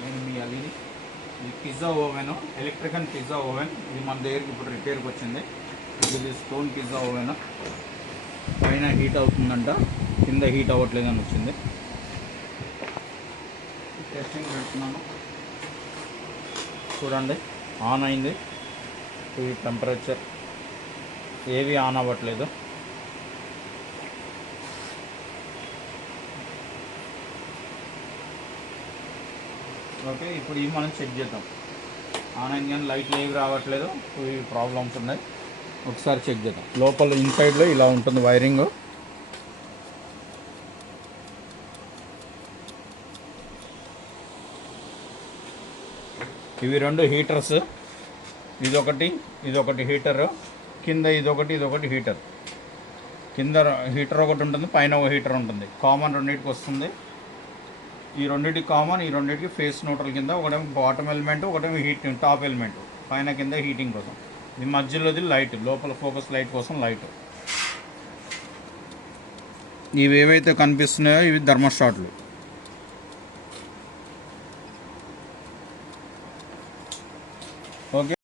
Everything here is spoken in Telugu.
నేను మీ అలీని ఇది pizza oven, electrical pizza oven. ఇది మన దగ్గరికి ఇప్పుడు రిపేర్కి వచ్చింది. ఇది స్టోన్ పిజ్జా ఓవెన్. పైన హీట్ అవుతుందంట, కింద హీట్ అవ్వట్లేదని వచ్చింది. టెస్టింగ్ పెడుతున్నాను చూడండి. ఆన్ అయింది. ఈ టెంపరేచర్ ఏవి ఆన్ అవ్వట్లేదు. ఓకే, ఇప్పుడు ఇవి మనం చెక్ చేద్దాం. ఆన్ అయింది కానీ లైట్లు ఏవి రావట్లేదు, ఇవి ప్రాబ్లమ్స్ ఉన్నాయి. ఒకసారి చెక్ చేద్దాం. లోపల ఇన్సైడ్లో ఇలా ఉంటుంది వైరింగ్. ఇవి రెండు హీటర్స్, ఇదొకటి హీటర్, కింద ఇదొకటి హీటర్. కింద హీటర్ ఒకటి ఉంటుంది, పైన ఒక హీటర్ ఉంటుంది. కామన్ రెండింటికి వస్తుంది. ఈ రెండింటికి కామన్, ఈ రెండింటికి ఫేస్ న్యూట్రల్ కింద. ఒకటేమో బాటమ్ ఎలిమెంట్, ఒకటేమో టాప్ ఎలిమెంట్, పైన కింద హీటింగ్ కోసం. ఇది మధ్యలోది లైట్, లోపల ఫోకస్ లైట్ కోసం లైట్. ఇవి ఏవైతే కనిపిస్తున్నాయో ఇవి థర్మోస్టాట్లు. ఓకే.